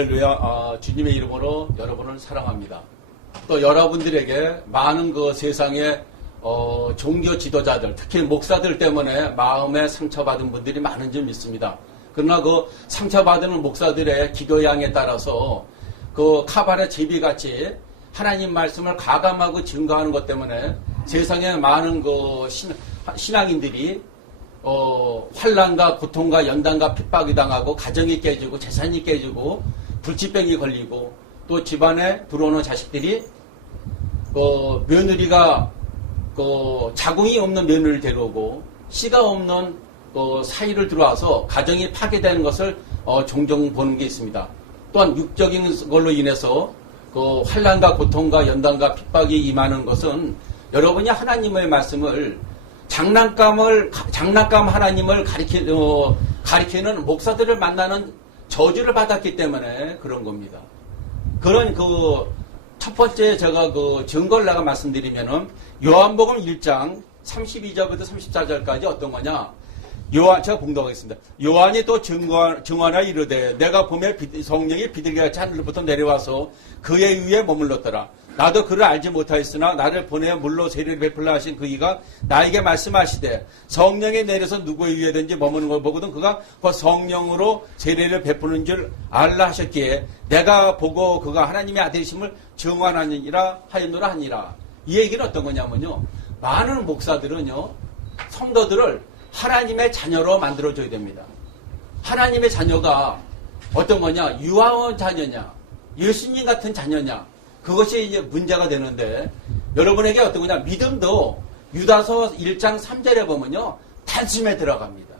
할렐루야. 주님의 이름으로 여러분을 사랑합니다. 또 여러분들에게 많은 그 세상의 종교 지도자들, 특히 목사들 때문에 마음에 상처받은 분들이 많은 줄 믿습니다. 그러나 그 상처받은 목사들의 기도 양에 따라서 그 카발의 제비같이 하나님 말씀을 가감하고 증거하는 것 때문에 세상에 많은 그 신앙인들이 환난과 고통과 연단과 핍박이 당하고 가정이 깨지고 재산이 깨지고 불치병이 걸리고 또 집안에 들어오는 자식들이 며느리가 자궁이 없는 며느리를 데려오고 씨가 없는 사위를 들어와서 가정이 파괴되는 것을 종종 보는 게 있습니다. 또한 육적인 걸로 인해서 환난과 고통과 연단과 핍박이 임하는 것은 여러분이 하나님의 말씀을 장난감 하나님을 가리키는 목사들을 만나는 저주를 받았기 때문에 그런 겁니다. 그런 첫 번째 제가 증거를 내가 말씀드리면은 요한복음 1장 32절부터 34절까지 어떤 거냐? 제가 봉독하겠습니다. 요한이 또 증언하여 이르되 내가 봄에 성령이 비둘기같이 하늘로부터 내려와서 그의 위에 머물렀더라. 나도 그를 알지 못하였으나 나를 보내어 물로 세례를 베풀라 하신 그이가 나에게 말씀하시되 성령이 내려서 누구의 위에든지 머무는 걸 보거든 그가 그 성령으로 세례를 베푸는 줄 알라 하셨기에 내가 보고 그가 하나님의 아들이심을 증언하니라 하였노라 하니라. 이 얘기는 어떤 거냐면요, 많은 목사들은요 성도들을 하나님의 자녀로 만들어줘야 됩니다. 하나님의 자녀가 어떤 거냐, 유아원 자녀냐, 예수님 같은 자녀냐, 그것이 이제 문제가 되는데, 여러분에게 어떤 거냐, 믿음도 유다서 1장 3절에 보면요 단숨에 들어갑니다.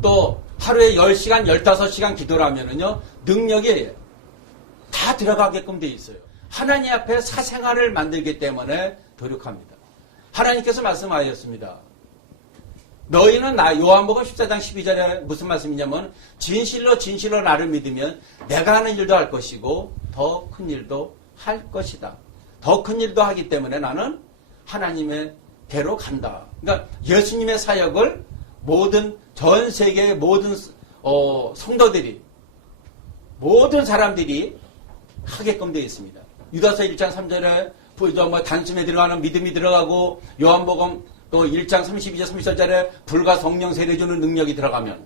또 하루에 10시간 15시간 기도를 하면은요 능력이 다 들어가게끔 돼 있어요. 하나님 앞에 사생활을 만들기 때문에 노력합니다. 하나님께서 말씀하셨습니다. 너희는 요한복음 14장 12절에 무슨 말씀이냐면 진실로 진실로 나를 믿으면 내가 하는 일도 할 것이고 더 큰 일도 할 것이다. 더 큰 일도 하기 때문에 나는 하나님의 대로 간다. 그러니까 예수님의 사역을 전 세계의 모든 성도들이, 모든 사람들이 하게끔 되어 있습니다. 유다서 1장 3절에 단숨에 들어가는 믿음이 들어가고, 요한복음 또 1장 32절 34절에 불과 성령 세례 주는 능력이 들어가면,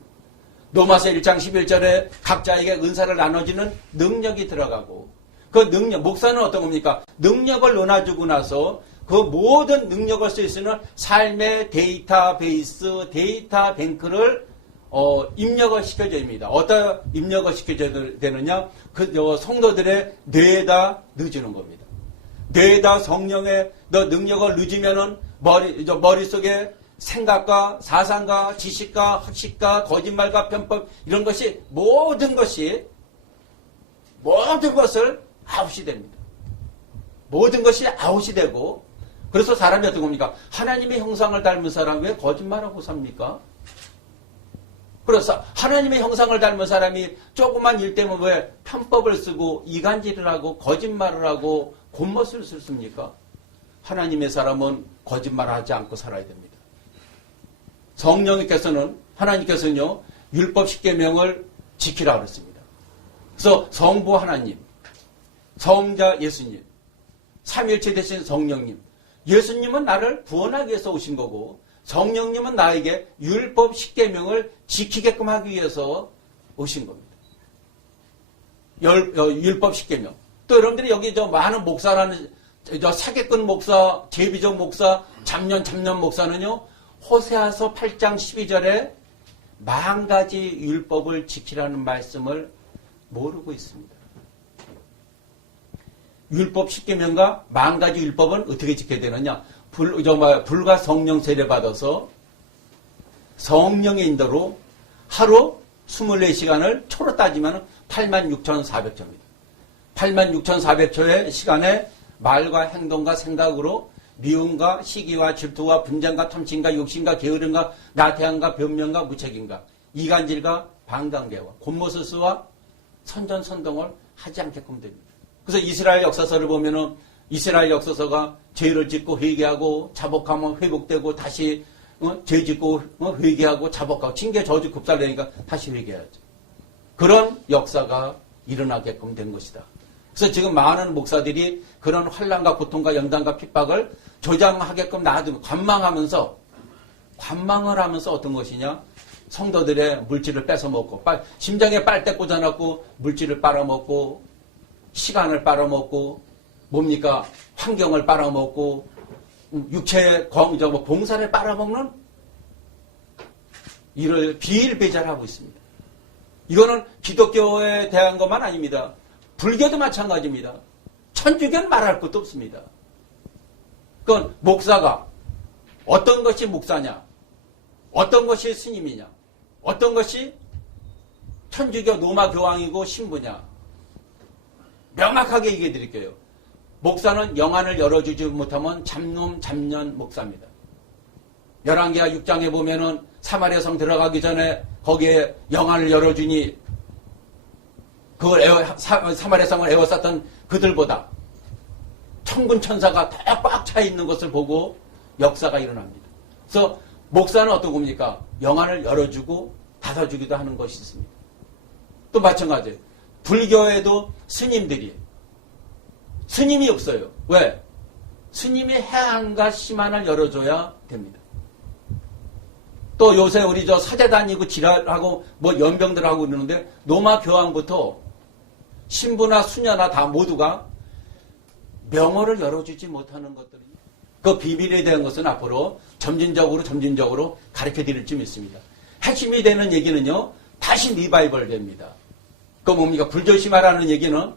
로마서 1장 11절에 각자에게 은사를 나눠주는 능력이 들어가고, 그 능력, 목사는 어떤 겁니까? 능력을 나눠주고 나서 그 모든 능력을 쓸 수 있는 삶의 데이터베이스, 데이터 뱅크를 입력을 시켜줘야 됩니다. 어디다 입력을 시켜줘야 되느냐? 성도들의 뇌에다 넣어주는 겁니다. 뇌에다 성령의 능력을 넣어주면은 머릿속에 생각과 사상과 지식과 학식과 거짓말과 편법, 이런 것이 모든 것을 아웃이 됩니다. 모든 것이 아웃이 되고, 그래서 사람이 어떤 겁니까? 하나님의 형상을 닮은 사람 왜 거짓말하고 삽니까? 그래서 하나님의 형상을 닮은 사람이 조그만 일 때문에 왜 편법을 쓰고 이간질을 하고 거짓말을 하고 곤멋을 씁니까? 하나님의 사람은 거짓말하지 않고 살아야 됩니다. 하나님께서는요 율법 10계명을 지키라 그랬습니다. 그래서 성부 하나님, 성자 예수님, 삼위일체 되신 성령님, 예수님은 나를 구원하기 위해서 오신 거고 성령님은 나에게 율법 10계명을 지키게끔 하기 위해서 오신 겁니다. 율법 10계명. 또 여러분들이 여기 많은 목사라는 사기꾼 목사, 제비적 목사, 잡년 목사는요 호세아서 8장 12절에 10,000가지 율법을 지키라는 말씀을 모르고 있습니다. 율법 10계명과 10,000가지 율법은 어떻게 지켜야 되느냐? 불과 성령 세례 받아서 성령의 인도로 하루 24시간을 초로 따지면 86,400초입니다. 86,400초의 시간에 말과 행동과 생각으로 미움과 시기와 질투와 분쟁과 탐심과 욕심과 게으름과 나태함과 변명과 무책임과 이간질과 방당대와 곤모스스와 선전선동을 하지 않게끔 됩니다. 그래서 이스라엘 역사서를 보면은 이스라엘 역사서가 죄를 짓고 회개하고 자복하면 회복되고 다시 죄 짓고 회개하고 자복하고 징계 저주 급살되니까 다시 회개하죠. 그런 역사가 일어나게끔 된 것이다. 그래서 지금 많은 목사들이 그런 환난과 고통과 연단과 핍박을 조장하게끔 놔두고 관망을 하면서 어떤 것이냐? 성도들의 물질을 뺏어먹고 심장에 빨대 꽂아놓고 물질을 빨아먹고 시간을 빨아먹고 뭡니까? 환경을 빨아먹고 육체의 봉사를 빨아먹는 일을 비일비재하고 있습니다. 이거는 기독교에 대한 것만 아닙니다. 불교도 마찬가지입니다. 천주교는 말할 것도 없습니다. 그건 목사가 어떤 것이 목사냐, 어떤 것이 스님이냐, 어떤 것이 천주교 노마 교황이고 신부냐, 명확하게 얘기해 드릴게요. 목사는 영안을 열어주지 못하면 잡년 목사입니다. 열왕기하 6장에 보면은 사마리아 성 들어가기 전에 거기에 영안을 열어주니 그걸 사마리아 성을 에워쌌던 그들보다 천군 천사가 다 꽉 차 있는 것을 보고 역사가 일어납니다. 그래서 목사는 어떤 겁니까? 영안을 열어주고 닫아주기도 하는 것이 있습니다. 또 마찬가지예요. 불교에도 스님이 없어요. 왜? 스님이 해안과 심안을 열어줘야 됩니다. 또 요새 우리 사제 다니고 지랄하고 연병들 하고 있는데 노마 교황부터 신부나 수녀나 다 모두가 명호를 열어주지 못하는 것들이 그 비밀에 대한 것은 앞으로 점진적으로 가르쳐 드릴 줄 믿습니다. 핵심이 되는 얘기는요, 다시 리바이벌 됩니다. 그 뭡니까? 불조심하라는 얘기는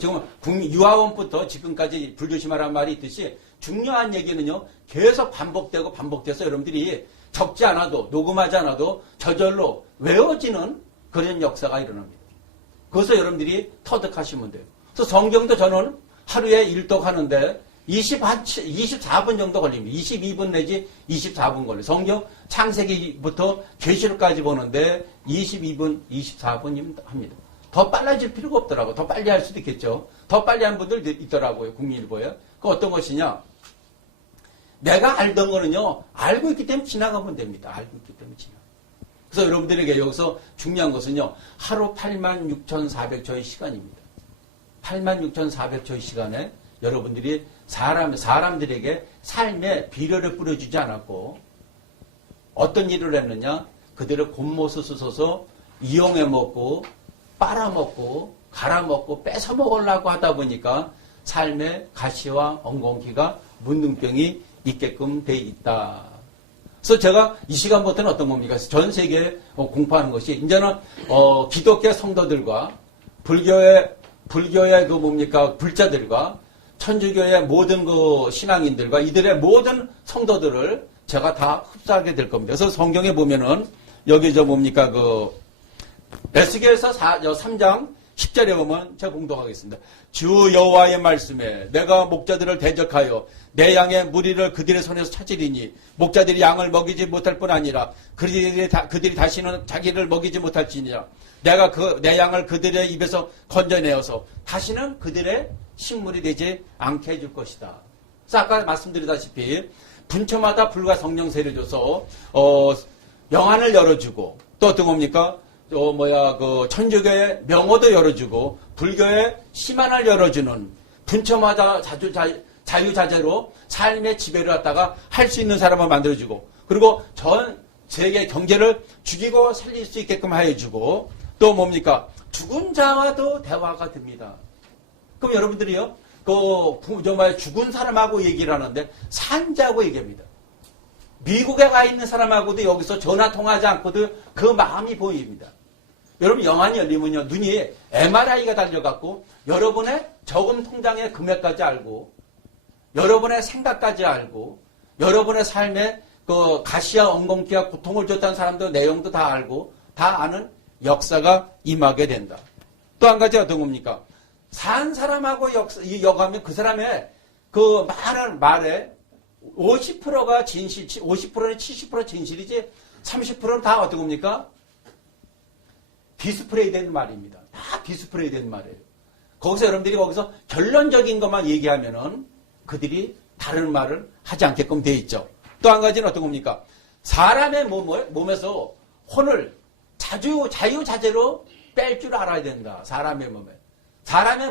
지금 유아원부터 지금까지 불조심하라는 말이 있듯이 중요한 얘기는요, 계속 반복돼서 여러분들이 적지 않아도, 녹음하지 않아도 저절로 외워지는 그런 역사가 일어납니다. 그래서 여러분들이 터득하시면 돼요. 그래서 성경도 저는 하루에 일독하는데 24분 정도 걸립니다. 22분 내지 24분 걸려요. 성경 창세기부터 계시록까지 보는데 22분, 24분이면 합니다. 더 빨라질 필요가 없더라고요. 더 빨리 할 수도 있겠죠. 더 빨리 한 분들 있더라고요. 국민일보에. 그 어떤 것이냐? 내가 알던 거는요, 알고 있기 때문에 지나가면 됩니다. 알고 있기 때문에 그래서 여러분들에게 여기서 중요한 것은요, 하루 86,400초의 시간입니다. 86,400초의 시간에 여러분들이 사람들에게 삶의 비료를 뿌려주지 않았고, 어떤 일을 했느냐? 그들을 곤모스 쑤셔서 이용해 먹고, 빨아먹고, 갈아먹고, 뺏어 먹으려고 하다 보니까 삶의 가시와 엉겅퀴가 문둥병이 있게끔 돼 있다. 그래서 제가 이 시간부터는 어떤 겁니까? 전 세계에 공포하는 것이, 이제는, 기독교 성도들과 불교의 그 뭡니까? 불자들과 천주교의 모든 그 신앙인들과 이들의 모든 성도들을 제가 다 흡수하게 될 겁니다. 그래서 성경에 보면은, 여기 뭡니까? 에스겔서 3장 10절에 보면 제가 공독하겠습니다. 주 여호와의 말씀에 내가 목자들을 대적하여 내 양의 무리를 그들의 손에서 찾으리니 목자들이 양을 먹이지 못할 뿐 아니라 그들이 다시는 자기를 먹이지 못할지니라. 내가 내 양을 그들의 입에서 건져내어서 다시는 그들의 식물이 되지 않게 해줄 것이다. 그래서 아까 말씀드리다시피 분처마다 불과 성령 세례 줘서 영안을 열어주고 또 어떤 겁니까? 천주교의 명호도 열어주고, 불교의 심안을 열어주는, 분처마다 자유자재로 삶의 지배를 갖다가 할 수 있는 사람을 만들어주고, 그리고 전 세계 경제를 죽이고 살릴 수 있게끔 해주고, 또 뭡니까? 죽은 자와도 대화가 됩니다. 그럼 여러분들이요, 정말 죽은 사람하고 얘기를 하는데, 산 자하고 얘기합니다. 미국에 가 있는 사람하고도 여기서 전화 통하지 않고도 그 마음이 보입니다. 여러분 영안이 열리면요, 눈이 MRI가 달려갖고 여러분의 저금 통장의 금액까지 알고, 여러분의 생각까지 알고, 여러분의 삶에 그 가시와 엉겅퀴와 고통을 줬다는 사람도 내용도 다 알고, 다 아는 역사가 임하게 된다. 또 한 가지 어떤 겁니까? 산 사람하고 여가면 그 사람의 그 많은 말에 50%가 진실, 50%는 70% 진실이지 30%는 다 어떤 겁니까? 디스플레이 된 말입니다. 다 디스플레이 된 말이에요. 거기서 여러분들이 결론적인 것만 얘기하면은 그들이 다른 말을 하지 않게끔 되어 있죠. 또 한 가지는 어떤 겁니까? 사람의 몸에서 혼을 자유자재로 뺄 줄 알아야 된다. 사람의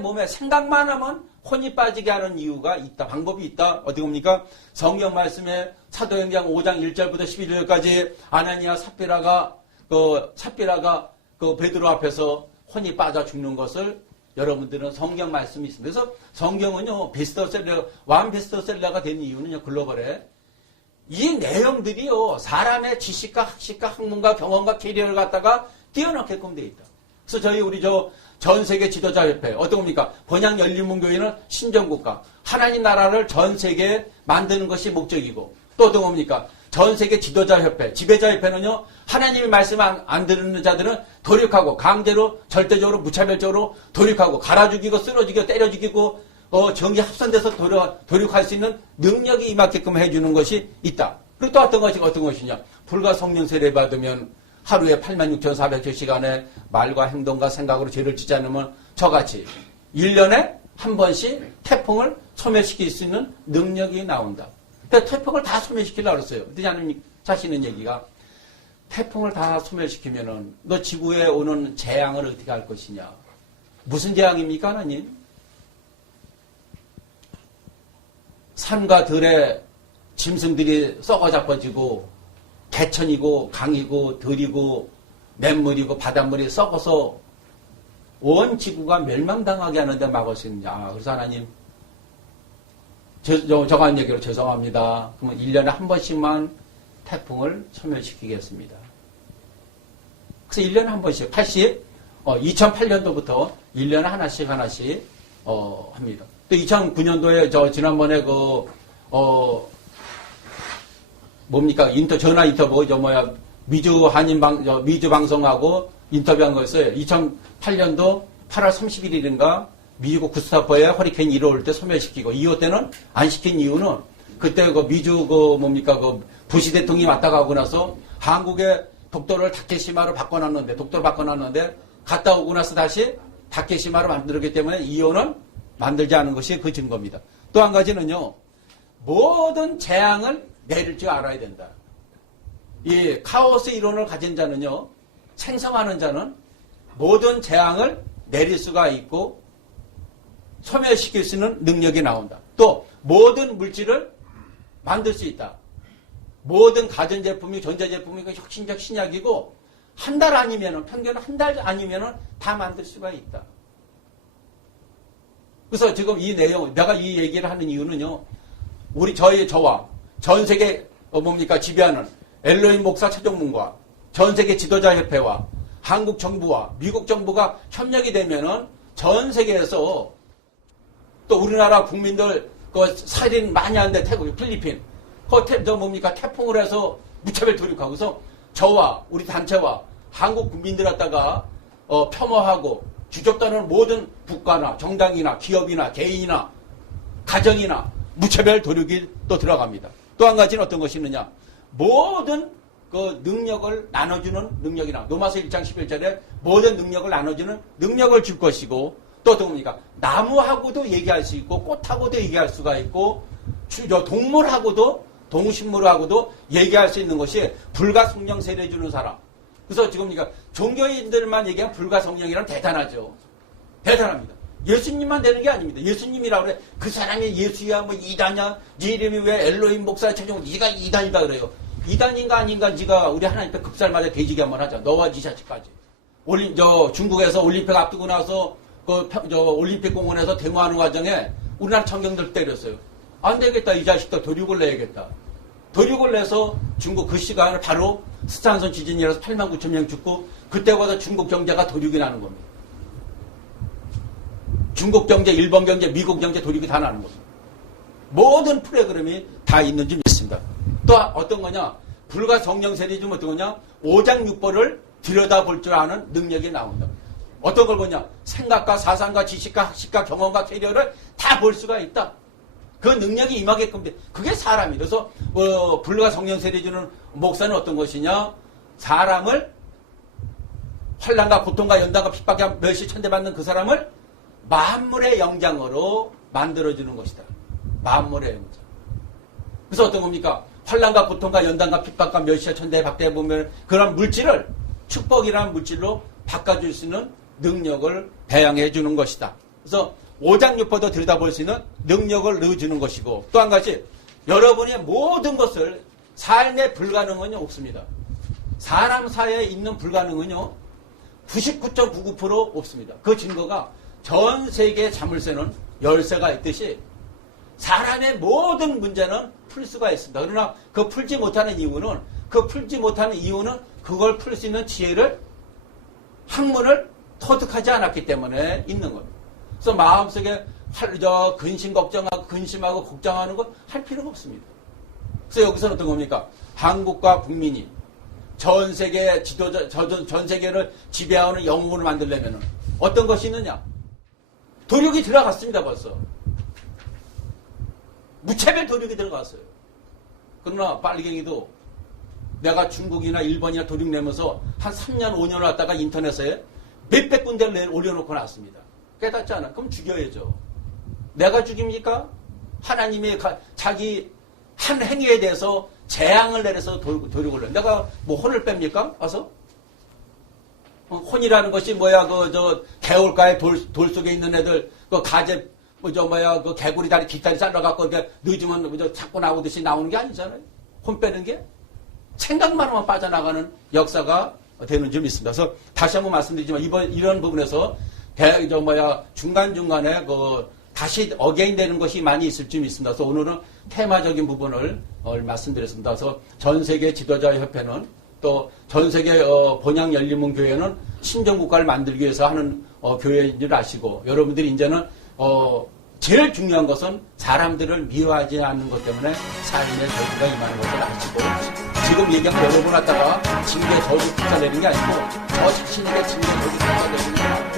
몸에 생각만 하면 혼이 빠지게 하는 이유가 있다. 방법이 있다. 어떻게 봅니까? 성경 말씀에 사도행전 5장 1절부터 11절까지 아나니아 삽비라가 그 베드로 앞에서 혼이 빠져 죽는 것을 여러분들은 성경 말씀이 있습니다. 그래서 성경은요, 왕 베스트셀러가 된 이유는요, 글로벌에 이 내용들이요, 사람의 지식과 학식과 학문과 경험과 캐리어를 갖다가 뛰어넘게끔 되어 있다. 그래서 우리 전 세계 지도자 협회, 어떤 겁니까? 번양 열린문교회는 신정국가, 하나님 나라를 전 세계에 만드는 것이 목적이고, 또 어떤 겁니까? 전 세계 지도자 협회, 지배자 협회는요, 하나님의 말씀 안 듣는 자들은 도륙하고, 강제로, 절대적으로, 무차별적으로 도륙하고, 갈아 죽이고, 쓸어 죽이고, 때려 죽이고, 정기 합선돼서 도륙할 수 있는 능력이 임하게끔 해주는 것이 있다. 그리고 또 어떤 것이냐? 불과 성령 세례 받으면 하루에 86,400시간에 말과 행동과 생각으로 죄를 짓지 않으면 저같이 1년에 한 번씩 태풍을 소멸시킬 수 있는 능력이 나온다. 근데 태풍을 다 소멸시키려고 그랬어요. 그랬더니 하나님 자신은 얘기가 태풍을 다 소멸시키면은 너 지구에 오는 재앙을 어떻게 할 것이냐. 무슨 재앙입니까, 하나님? 산과 들에 짐승들이 썩어 자빠지고 개천이고 강이고 들이고 냇물이고 바닷물이 썩어서 온 지구가 멸망당하게 하는데 막을 수 있느냐. 그래서 하나님 저가 한 얘기로 죄송합니다. 그러면 1년에 한 번씩만 태풍을 소멸시키겠습니다. 그래서 1년에 한 번씩 2008년도부터 1년에 하나씩 합니다. 또 2009년도에 지난번에 전화 인터뷰, 미주 방송하고 인터뷰한 거였어요. 2008년도 8월 31일인가, 미국 구스타퍼에 허리케인 1호 올 때 소멸시키고, 2호 때는 안 시킨 이유는, 그때 미주 부시 대통령이 왔다 가고 나서, 한국의 독도를 다케시마로 바꿔놨는데, 갔다 오고 나서 다시 다케시마로 만들었기 때문에 2호는 만들지 않은 것이 그 증거입니다. 또 한 가지는요, 모든 재앙을 내릴 줄 알아야 된다. 이 카오스 이론을 가진 자는요, 생성하는 자는 모든 재앙을 내릴 수가 있고 소멸시킬 수 있는 능력이 나온다. 또 모든 물질을 만들 수 있다. 모든 가전제품이 전자제품이 혁신적 신약이고 한 달 아니면은 평균 한 달 아니면은 다 만들 수가 있다. 그래서 지금 이 내용, 내가 이 얘기를 하는 이유는요, 저와 전 세계 지배하는 엘로힘 목사 최종문과 전 세계 지도자 협회와 한국 정부와 미국 정부가 협력이 되면은 전 세계에서 또 우리나라 국민들 살인 많이 하는데 태국, 필리핀 태풍을 해서 무차별 도륙하고 그래서 저와 우리 단체와 한국 국민들 갖다가 폄하하고 주적다는 모든 국가나 정당이나 기업이나 개인이나 가정이나 무차별 도륙이 또 들어갑니다. 또 한 가지는 어떤 것이 있느냐. 모든 그 능력을 나눠주는 능력이나 로마서 1장 11절에 모든 능력을 나눠주는 능력을 줄 것이고 또 어떤 겁니까? 나무하고도 얘기할 수 있고 꽃하고도 얘기할 수가 있고 동물하고도 동식물하고도 얘기할 수 있는 것이 불가 성령 세례 주는 사람. 그래서 지금 종교인들만 얘기하면 불가 성령이란 대단하죠. 대단합니다. 예수님만 되는 게 아닙니다. 예수님이라고 그래. 그 사람이 예수야, 이단이야. 네 이름이 왜 엘로힘 목사 최종, 네가 이단이다 그래요. 이단인가 아닌가 네가 우리 하나님 앞에 급살마다 대지기 한번 하자. 너와 네 자식까지. 중국에서 올림픽 앞두고 나서 올림픽 공원에서 데모하는 과정에 우리나라 청경들 때렸어요. 안 되겠다. 이 자식도 도륙을 내야겠다. 도륙을 내서 중국 그 시간에 바로 스탄선 지진이라서 89,000명 죽고 그때보다 중국 경제가 도륙이 나는 겁니다. 중국 경제, 일본 경제, 미국 경제 도륙이 다 나는 겁니다. 모든 프로그램이 다 있는 줄 믿습니다. 또 어떤 거냐? 불과 성령 세례 좀 어떤 거냐? 5장 6벌을 들여다볼 줄 아는 능력이 나온다. 어떤 걸 보냐? 생각과 사상과 지식과 학식과 경험과 캐리어를 다 볼 수가 있다. 그 능력이 임하게끔 돼. 그게 사람이. 그래서 불과 성령 세례 주는 목사는 어떤 것이냐? 사람을 환난과 고통과 연단과 핍박에 멸시 천대받는 그 사람을 만물의 영장으로 만들어주는 것이다. 만물의 영장. 그래서 어떤 겁니까? 환난과 고통과 연단과 핍박과 멸시와 천대에 박대해 보면 그런 물질을 축복이라는 물질로 바꿔줄 수 있는 능력을 배양해 주는 것이다. 그래서 오장육부도 들여다볼 수 있는 능력을 넣어주는 것이고, 또 한 가지 여러분의 모든 것을 삶의 불가능은 없습니다. 사람 사이에 있는 불가능은요 99.99% 없습니다. 그 증거가 전 세계 자물쇠는 열쇠가 있듯이 사람의 모든 문제는 풀 수가 있습니다. 그러나 그 풀지 못하는 이유는 그걸 풀 수 있는 지혜를 학문을 터득하지 않았기 때문에 있는 겁니다. 그래서 마음속에 근심 근심하고 걱정하는 건 할 필요가 없습니다. 그래서 여기서는 어떤 겁니까? 한국과 국민이 전 세계 지도자, 전 세계를 지배하는 영웅을 만들려면 어떤 것이 있느냐? 도력이 들어갔습니다, 벌써. 무차별 도력이 들어갔어요. 그러나 빨갱이도 내가 중국이나 일본이나 도력 내면서 한 3년, 5년 왔다가 인터넷에 몇백 군데를 올려놓고 났습니다. 깨닫지 않아? 그럼 죽여야죠. 내가 죽입니까? 하나님이 자기 한 행위에 대해서 재앙을 내려서 도력을 내. 내가 뭐 혼을 뺍니까? 와서? 혼이라는 것이 뭐야? 개울가에 돌 속에 있는 애들, 가재, 그 개구리 다리, 뒷다리 잘라갖고, 늦으면 자꾸 나오듯이 나오는 게 아니잖아요. 혼 빼는 게. 생각만 하면 빠져나가는 역사가 되는 점이 있습니다. 그래서 다시 한번 말씀드리지만, 이런 부분에서, 중간중간에 다시 어게인 되는 것이 많이 있을 점 있습니다. 그래서 오늘은 테마적인 부분을 말씀드렸습니다. 그래서 전 세계 지도자 협회는 또 전 세계 본향 열린문 교회는 신정국가를 만들기 위해서 하는 교회인 줄 아시고, 여러분들이 이제는 제일 중요한 것은 사람들을 미워하지 않는 것 때문에 삶의 저주가 임하는 것을 아시고, 지금 얘기한 여러 번 왔다가 징계 저주 국가 내리는 게 아니고 저 자신에게 징계 저주 국가 내리는 게